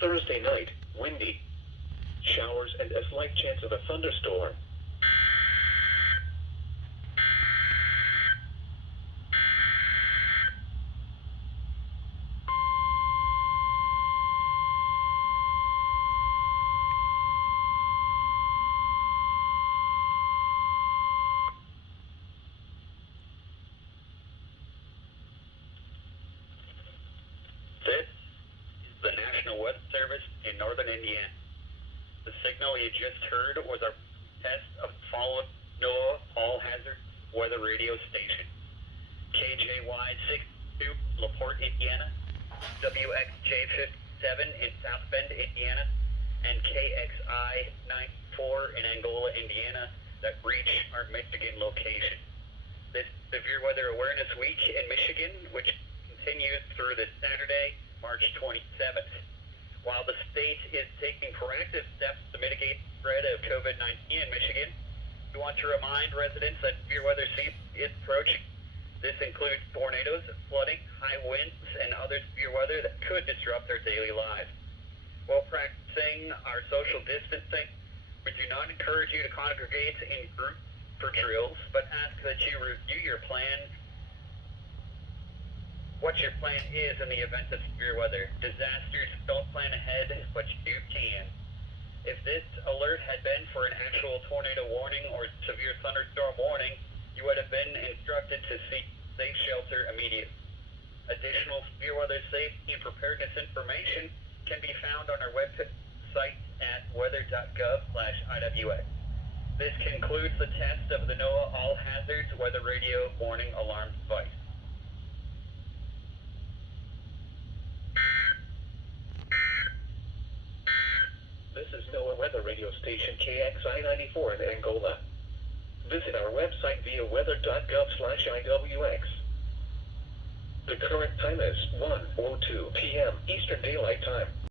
Thursday night, windy. Showers and a slight chance of a thunderstorm. This is the National Weather Service in northern Indiana. The signal you just heard was a test of following NOAA all-hazard weather radio station. KJY 62, LaPorte, Indiana, WXJ57 in South Bend, Indiana, and KXI 94 in Angola, Indiana, that reach our Michigan location. This Severe Weather Awareness Week in Michigan, which continues through this Saturday, March 27th. While the state is taking proactive steps to mitigate the spread of COVID-19 in Michigan, we want to remind residents that severe weather season is approaching. This includes tornadoes, flooding, high winds, and other severe weather that could disrupt their daily lives. While practicing our social distancing, we do not encourage you to congregate in groups for drills, but ask that you review your plan, what your plan is in the event of severe weather. Disasters don't plan ahead, but you can. If this alert had been for an actual tornado warning or severe thunderstorm warning, you would have been instructed to seek safe shelter immediately. Additional severe weather safety and preparedness information can be found on our website at weather.gov/IWX. This concludes the test of the NOAA All Hazards Weather Radio Warning Alarm device. This is NOAA Weather Radio Station KXI 94 in Angola. Visit our website via weather.gov/IWX. The current time is 1:02 p.m. Eastern Daylight Time.